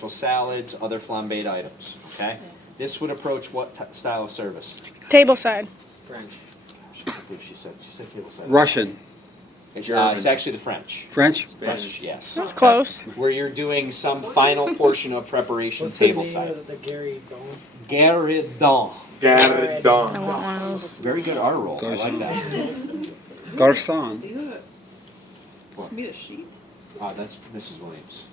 vegetable salads, other flambéed items. Okay? This would approach what style of service? Tableside. French. I believe she said tableside. Russian. It's actually the French. French? French, yes. That's close. Where you're doing some final portion of preparation What's the name tableside. of the Gary Don? Guéridon. Garrett Dawn. I want one of those. Very good R roll. I like that. Garçon. What? Need a sheet? That's Mrs. Williams.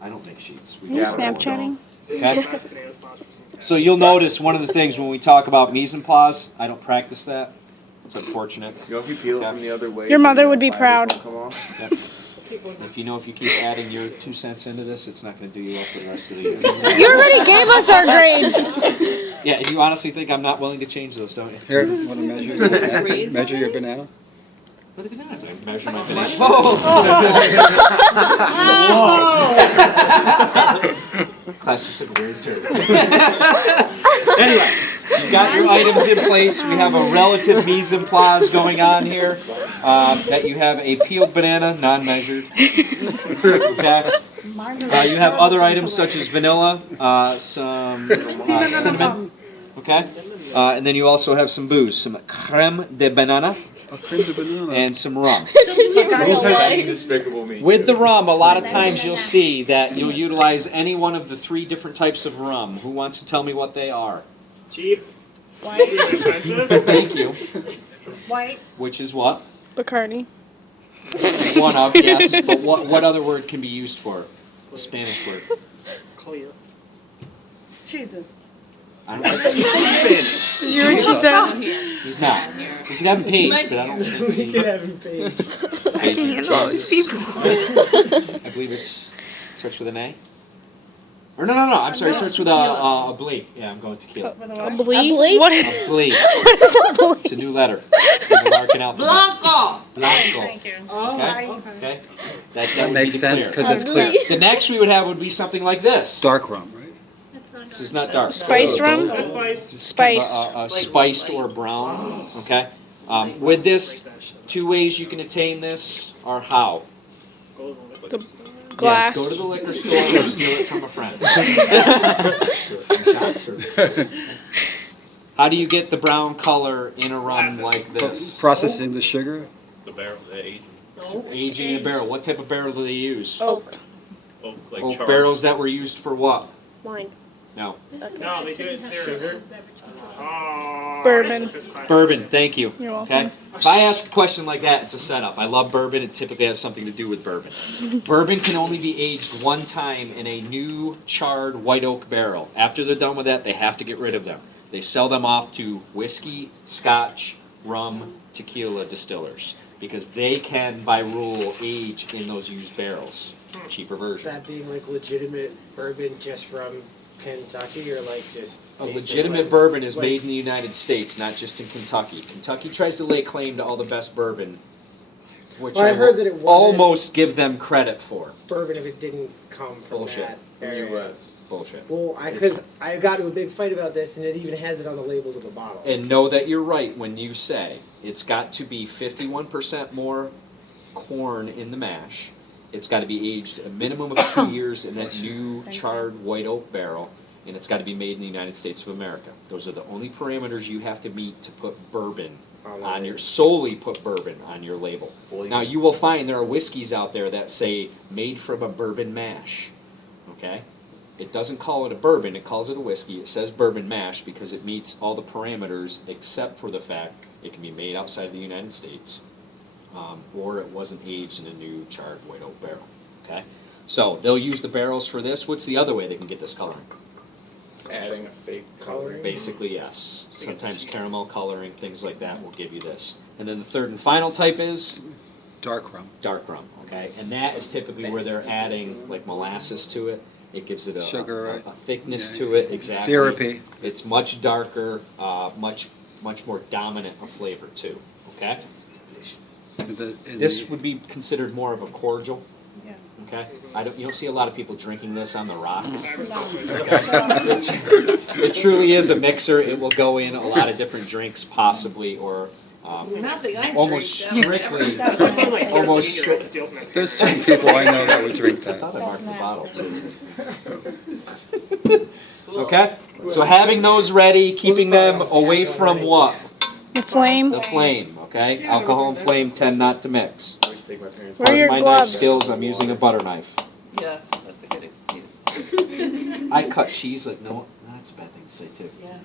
I don't make sheets. We Are you got it all Snapchatting? done. Okay? So you'll notice one of the things when we talk about mise en place, I don't practice that. It's unfortunate. You know, if you peel it from the other way, Your mother would be the proud. fibers won't come off. Yep. If you keep adding your 2 cents into this, it's not going to do you well for the rest of the year. You already gave us our grades. Yeah, and you honestly think I'm not willing to change those, don't you? Here, want to measure your banana? What are they doing? Measure my banana. Whoa! Class just took a weird turn. Anyway, you've got your items in place. We have a relative mise en place going on here. That you have a peeled banana, non-measured. Okay. You have other items such as vanilla, some cinnamon. Okay. And then you also have some booze, some creme de banana, A creme de banana. and some rum. This is your Despicable Me. With the rum, a lot of times you'll see that you'll utilize any one of the 3 different types of rum. Who wants to tell me what they are? Cheap. Thank you. White. Which is what? Bacardi. One of, yes. But what other word can be used for it? A Spanish word. Clear. Jesus. I don't think You already said. he's not. We could have him paged, but I don't think We could have him paid. I can handle all these people. I believe it starts with an A. Or no. I'm sorry. It starts with a blee. Yeah, I'm going tequila. A bleed? What is, A blee. what is a bleed? It's a new letter in the Larkin alphabet. Blanco. Blanco. Thank you. Okay. Okay. That That would makes be the sense clear. because it's clear. The next we would have would be something like this. Dark rum, right? This is not dark. Spiced rum? It's Spiced. kind of a spiced or brown. Okay. With this, 2 ways you can attain this are how? Glass. Yes, go to the liquor store or steal it from a friend. How do you get the brown color in a rum like this? Processing the sugar. The barrel, the age. Aging in a barrel. What type of barrel do they use? Oak. Oh, like Oak charred. barrels that were used for what? Wine. No. No, they do it there. Bourbon. Bourbon, thank you. You're welcome. Okay. If I ask a question like that, it's a setup. I love bourbon. It typically has something to do with bourbon. Bourbon can only be aged 1 time in a new charred white oak barrel. After they're done with that, they have to get rid of them. They sell them off to whiskey, scotch, rum, tequila distillers because they can, by rule, age in those used barrels. Cheaper version. That being like legitimate bourbon just from Kentucky or like just A basic, legitimate like- bourbon is like- made in the United States, not just in Kentucky. Kentucky tries to lay claim to all the best bourbon, which Well, I heard will that it wasn't- almost give them credit for. bourbon if it didn't come from Bullshit. that area. U.S. Bullshit. Well, because I got into a big fight about this, and it even has it on the labels of the bottle. And know that you're right when you say it's got to be 51% more corn in the mash. It's got to be aged a minimum of 2 years in that new charred white oak barrel, and it's got to be made in the United States of America. Those are the only parameters you have to meet to put bourbon on your, solely put bourbon on your label. Now you will find there are whiskeys out there that say made from a bourbon mash. Okay? It doesn't call it a bourbon, it calls it a whiskey. It says bourbon mash because it meets all the parameters except for the fact it can be made outside of the United States. Or it wasn't aged in a new charred white oak barrel. Okay? So they'll use the barrels for this. What's the other way they can get this coloring? Adding a fake Coloring? Basically, yes. Sometimes caramel coloring, things like that will give you this. And then the third and final type is Dark rum. dark rum. Okay? And that is typically where they're adding like molasses to it. It gives it Sugar, a right? thickness Yeah, to it. Exactly. Syrupy. It's much darker, much more dominant of flavor too. Okay? This would be considered more of a cordial. Yeah. Okay? You don't see a lot of people drinking this on the rocks. It truly is a mixer. It will go in a lot of different drinks possibly, or Nothing. I'm Almost drink, strictly, never. almost There's certain people I know that would drink I thought that. I marked the bottle too. Okay, so having those ready, keeping them away from what? The flame. The flame, okay? Alcohol and flame tend not to mix. I used to take my parents. Where are your my knife gloves? skills, I'm using a butter knife. Yeah, that's a good excuse. I cut cheese like no, that's a bad thing to say too. Yeah.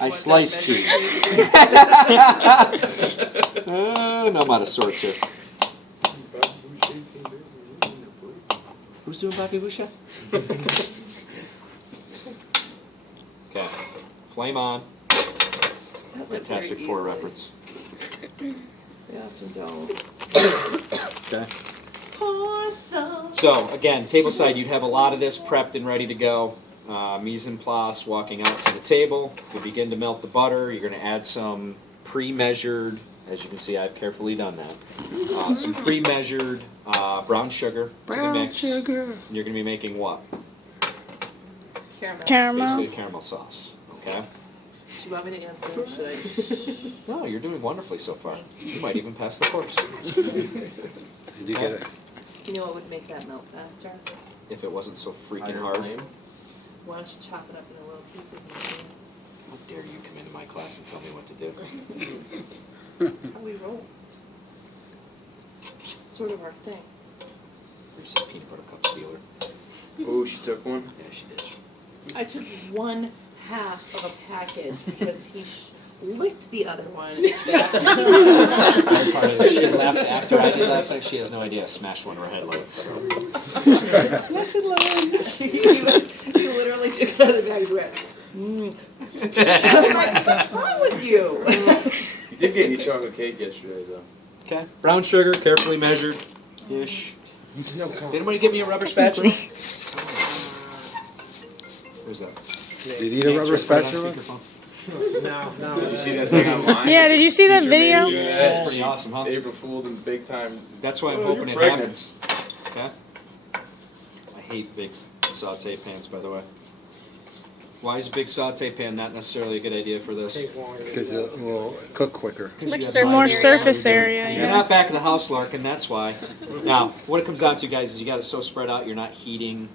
I slice cheese. No, I'm out of sorts here. Who's doing Bobby Boucher? Okay, flame on. That went Fantastic very Four easily. reference. They often don't. Okay. Awesome. So again, tableside, you'd have a lot of this prepped and ready to go. Mise en place, walking out to the table. You begin to melt the butter. You're going to add some pre-measured, as you can see, I've carefully done that. Some pre-measured brown sugar to the mix. Sugar. And you're going to be making what? Caramel. Caramel. Basically a caramel sauce. Okay. Do you want me to answer? Should I? No, you're doing wonderfully so far. You might even pass the course. Did you get it? You know what would make that melt faster? If it wasn't so freaking Higher hard. flame. Why don't you chop it up into little pieces and How dare you come into my class and tell me what to do? how we roll? Sort of our thing. Here's a peanut butter cup stealer. Oh, she took one. Yeah, she did. I took 1/2 of a package because he licked the other one. Another part is she left after I did last night. She has no idea I smashed one of her headlights. Lesson learned. You literally took it out of the bag and went, I'm like, what's wrong with you? You did get any chocolate cake yesterday, though. Okay. Brown sugar, carefully measured. Ish. Did anybody give me a rubber spatula? Where's that? Did you eat a rubber spatula? No. Did you see that thing online? Yeah, did you see that video? Yeah, that's pretty awesome, huh? April Fooled and big time. That's why I'm Oh, hoping you're it pregnant. happens. Okay? I hate big saute pans, by the way. Why is a big saute pan not necessarily a good idea for this? Takes longer. Because it will cook quicker. More surface area. You're Yeah. not back of the house, Larkin, that's why. Now, what it comes down to, guys, is you got it so spread out, you're not heating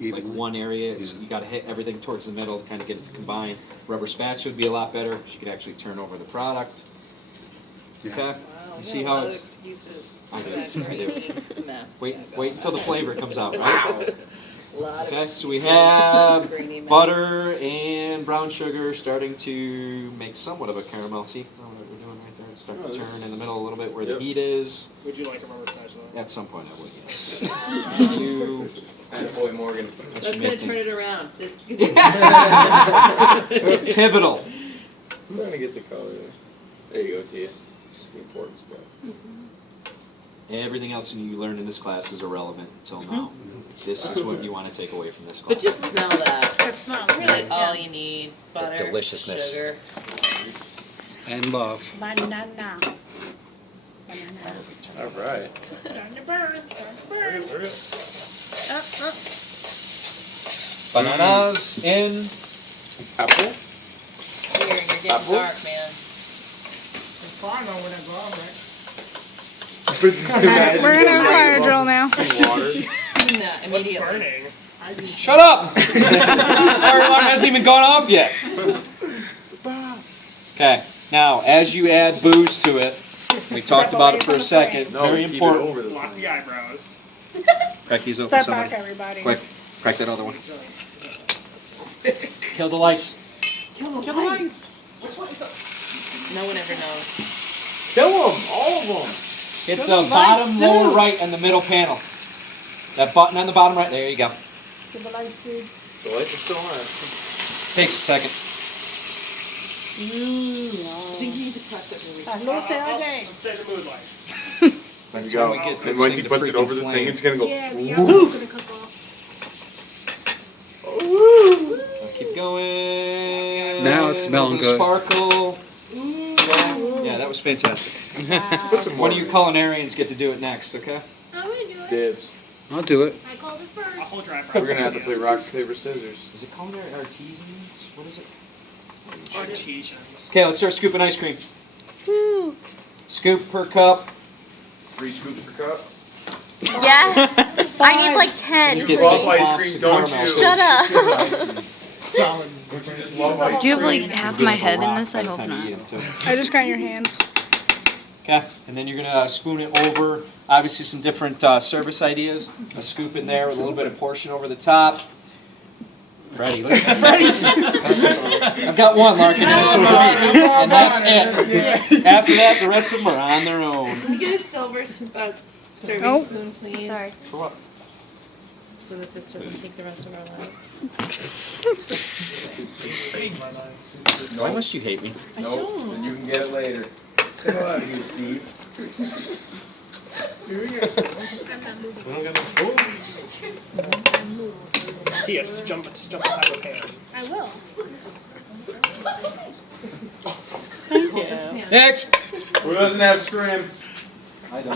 like Evenly. one area. It's, Yeah. you got to hit everything towards the middle to kind of get it to combine. Rubber spatula would be a lot better. You could actually turn over the product. Yeah. Okay? Wow, You we see have a how lot of it's... excuses. I do. for that I do. green mess. Wait until the flavor comes out. Right? Lot of Okay, so we excuses. have Grainy mess. butter and brown sugar starting to make somewhat of a caramel. See what we're doing right there? It's starting to turn in the middle a little bit where the Yep. heat is. Would you like a rubber spatula? At some point I would, yes. You... And Boy Morgan. that That's should gonna make turn things- it around. This Pivotal. Starting to get the color there. There you go, Tia. This is the important stuff. Everything else you learn in this class is irrelevant until now. This is what you want to take away from this class. But just smell that. That's not It's really all you need. Butter, deliciousness. sugar. And love. banana. All right. Time to burn. Bananas in. Apple? Here, you're getting Apple? dark, man. It's fine on when I go out, right? We're gonna have a fire drill now. Water. No, immediately. Burning. Shut up! Fire alarm hasn't even gone off yet. Okay, now as you add booze to it, we talked about it for a second. No, Very keep it important. over the Block thing. the eyebrows. Crack these open, Step back, somebody. everybody. Quick, crack that other one. Kill the lights. Kill the lights. No one ever knows. Kill them! All of them! Hit the bottom lower right and the middle panel. That button on the bottom right. There you go. Give the lights, dude. The lights are still on. Takes a second. I think you need to press it really That's no fair I'll game. stay the mood light. There By you the time go. we get to And this once thing he to puts it freaking over the flame. thing, it's gonna go. Yeah, the yellow's gonna come off. Keep going. Now it's smelling good. Sparkle. Yeah, that was fantastic. Put some more. One of you culinarians get to do it next, okay? I'm gonna do it. Dibs. I'll do it. I called it I'll first. hold your eyebrows. We're gonna have to play rock, paper, scissors. Is it culinary artisans? What is it? Artisans. Okay, let's start scooping ice cream. Woo. Scoop per cup. 3 scoops per cup. Yes. I need like 10. Just get Love Please. ice cream, don't you? Shut up. Solid. Don't you just love ice Do you have cream? like half my head in this? I hope not. I just got your hands. Okay, and then you're gonna spoon it over. Obviously, some different service ideas. A scoop in there with a little bit of portion over the top. Ready? Look at Freddie's. I've got one, Larkin, and that's it. After that, the rest of them are on their own. Can we get a silver serving Oh. spoon, please? Sorry. For what? So that this doesn't take the rest of our lives. Why must you hate me? Nope, and you can get it later. Say hello to you, Steve. Tia, just jump behind the pan. I will. Next. Who doesn't have scrim? Oh, yeah.